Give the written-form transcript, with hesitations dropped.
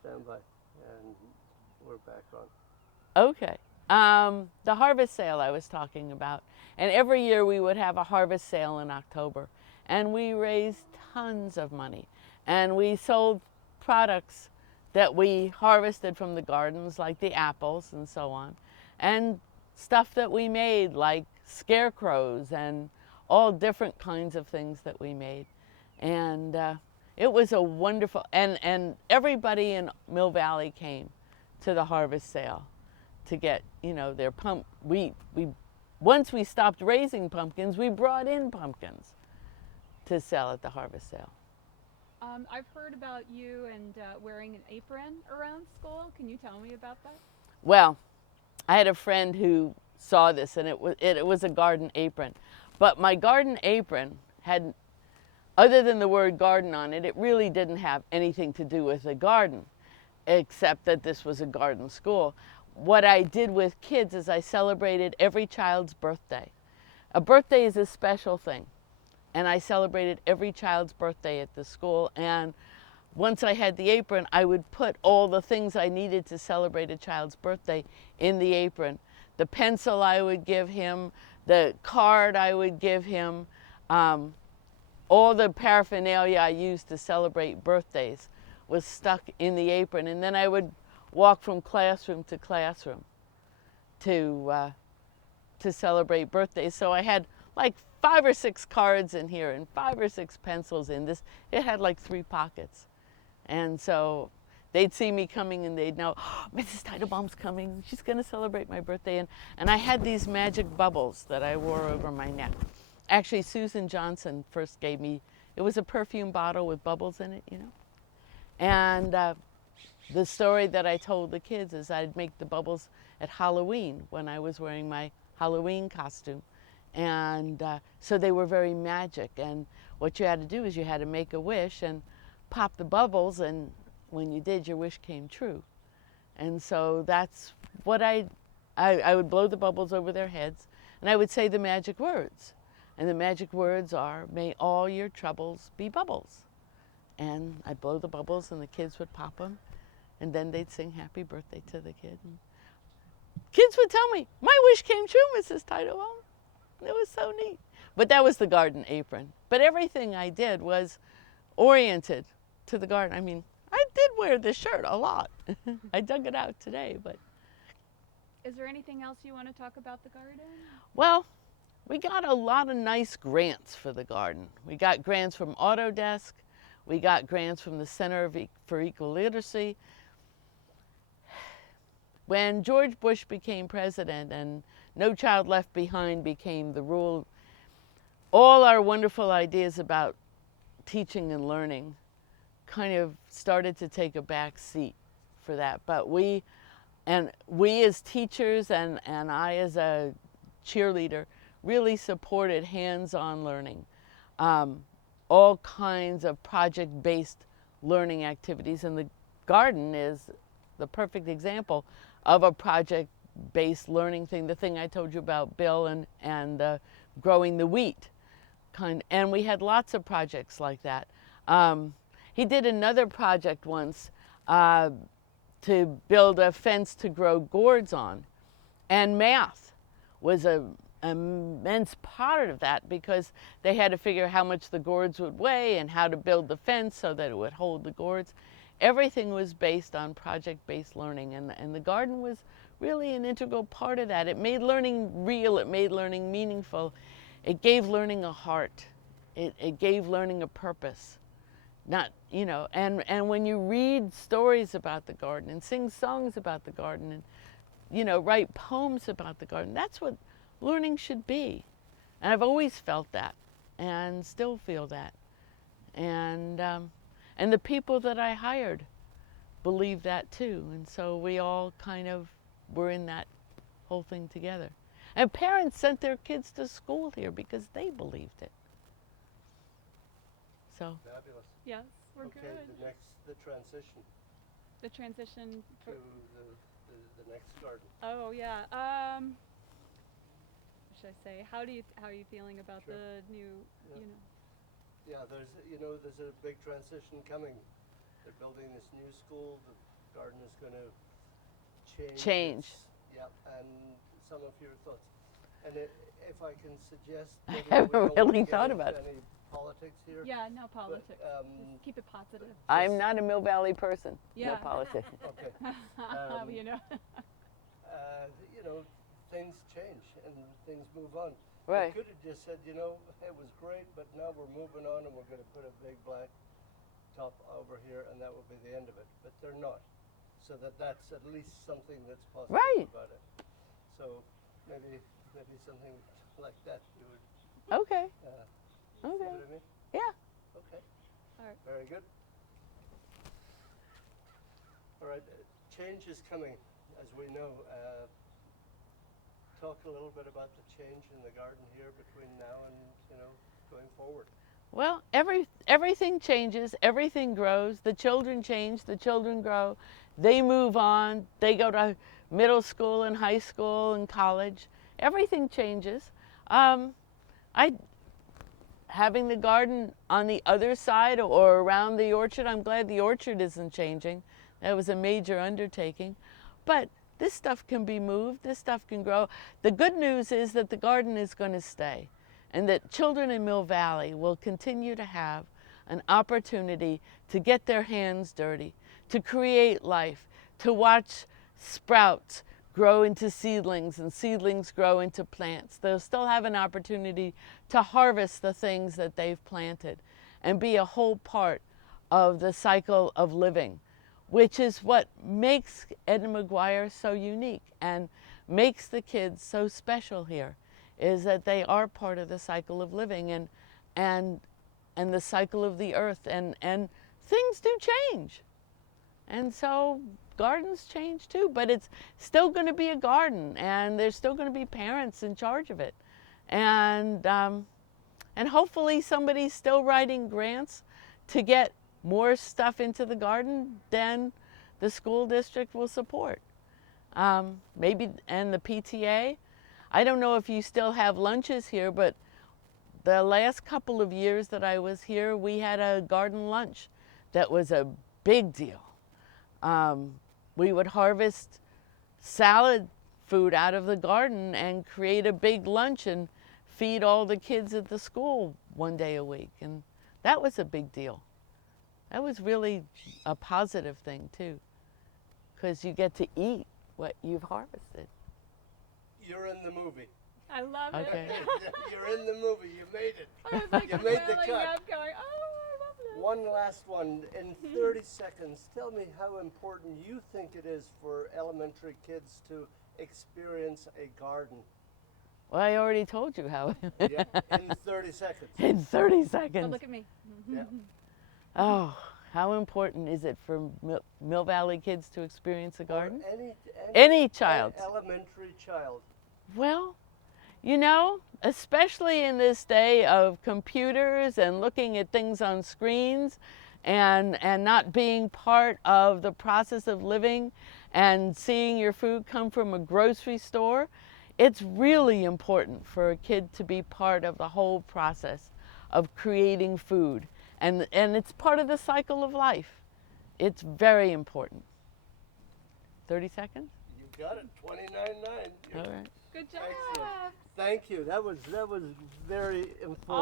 stand by, and we're back on. Okay. The harvest sale I was talking about. And every year we would have a harvest sale in October. And we raised tons of money. And we sold products that we harvested from the gardens, like the apples and so on. And stuff that we made, like scarecrows and all different kinds of things that we made. And it was a wonderful, and everybody in Mill Valley came to the harvest sale to get, their we once we stopped raising pumpkins, we brought in pumpkins to sell at the harvest sale. I've heard about you and wearing an apron around school. Can you tell me about that? Well, I had a friend who saw this, and it was a garden apron, but my garden apron had, other than the word garden on it, it really didn't have anything to do with the garden, except that this was a garden school. What I did with kids is I celebrated every child's birthday. A birthday is a special thing, and I celebrated every child's birthday at the school. And once I had the apron, I would put all the things I needed to celebrate a child's birthday in the apron. The pencil I would give him, the card I would give him, all the paraphernalia I used to celebrate birthdays was stuck in the apron. And then I would walk from classroom to classroom to celebrate birthdays. So I had like 5 or 6 cards in here and 5 or 6 pencils in this. It had like 3 pockets. And so they'd see me coming and they'd know, oh, Mrs. Titlebaum's coming. She's going to celebrate my birthday. And I had these magic bubbles that I wore over my neck. Actually, Susan Johnson first gave me, it was a perfume bottle with bubbles in it, And the story that I told the kids is I'd make the bubbles at Halloween when I was wearing my Halloween costume. And so they were very magic. And what you had to do is you had to make a wish and pop the bubbles, and when you did, your wish came true. And so that's what I would blow the bubbles over their heads, and I would say the magic words. And the magic words are, may all your troubles be bubbles. And I'd blow the bubbles and the kids would pop them. And then they'd sing happy birthday to the kid. And kids would tell me, my wish came true, Mrs. Titlebaum. It was so neat. But that was the garden apron. But everything I did was oriented to the garden. I mean, I did wear this shirt a lot. I dug it out today, but. Is there anything else you want to talk about the garden? Well, we got a lot of nice grants for the garden. We got grants from Autodesk. We got grants from the Center for Equal Literacy. When George Bush became president and No Child Left Behind became the rule, all our wonderful ideas about teaching and learning kind of started to take a back seat for that. But we as teachers and I as a cheerleader really supported hands-on learning, all kinds of project-based learning activities. And the garden is the perfect example of a project-based learning thing, the thing I told you about Bill and growing the wheat. And we had lots of projects like that. He did another project once to build a fence to grow gourds on. And math was an immense part of that because they had to figure how much the gourds would weigh and how to build the fence so that it would hold the gourds. Everything was based on project-based learning, and the garden was really an integral part of that. It made learning real, it made learning meaningful. It gave learning a heart. It gave learning a purpose. And when you read stories about the garden and sing songs about the garden and, write poems about the garden, that's what learning should be. And I've always felt that and still feel that. And the people that I hired believed that too. And so we all kind of were in that whole thing together. And parents sent their kids to school here because they believed it. So. Fabulous. Yes, we're okay, good. The transition The transition to the next garden. Oh yeah. What should I say? How are you feeling about Sure. the new? Yeah. Yeah, there's a big transition coming. They're building this new school. garden is going to change. Change. Yeah, and some of your thoughts. And if I can suggest, I maybe we haven't don't really get thought into about it. any politics here. Yeah, no politics. um, Just keep it positive. I'm not a Mill Valley person. Yeah. No politics. Okay. You know. You know, things change and things move on. Right. You could have just said, you know, it was great, but now we're moving on and we're going to put a big black top over here and that will be the end of it. But they're not. So that's at least something that's positive Right. about it. So maybe something like that you would Okay. see Okay. what I mean? Yeah. Okay. All right. Very good. All right. Change is coming, as we know. Talk a little bit about the change in the garden here between now and, you know, going forward. Well, everything changes, everything grows. The children change, the children grow. They move on. They go to middle school and high school and college. Everything changes. Having the garden on the other side or around the orchard, I'm glad the orchard isn't changing. That was a major undertaking. But this stuff can be moved, this stuff can grow. The good news is that the garden is going to stay and that children in Mill Valley will continue to have an opportunity to get their hands dirty, to create life, to watch sprouts grow into seedlings and seedlings grow into plants. They'll still have an opportunity to harvest the things that they've planted and be a whole part of the cycle of living, which is what makes Edna McGuire so unique and makes the kids so special here, is that they are part of the cycle of living and the cycle of the earth, and things do change. And so gardens change too, but it's still going to be a garden, and there's still going to be parents in charge of it. And hopefully somebody's still writing grants to get more stuff into the garden than the school district will support. Maybe, and the PTA. I don't know if you still have lunches here, but the last couple of years that I was here, we had a garden lunch that was a big deal. We would harvest salad food out of the garden and create a big lunch and feed all the kids at the school one day a week. And that was a big deal. That was really a positive thing too, because you get to eat what you've harvested. You're in the movie. I love Okay. it. You're in the movie. You made it. I was like You made the welling cut. up going, oh, I love this. One last one. In 30 seconds, tell me how important you think it is for elementary kids to experience a garden. Well, I already told you how. Yeah, in 30 seconds. In 30 Oh, seconds. look at me. Yeah. Oh, how important is it for Mill Valley kids to experience a garden? Or Any child. Elementary child. Well, you know, especially in this day of computers and looking at things on screens and not being part of the process of living and seeing your food come from a grocery store, it's really important for a kid to be part of the whole process of creating food. And it's part of the cycle of life. It's very important. 30 seconds? You got it. 29.9. All right. Good job. Excellent. Thank you. That was very informative.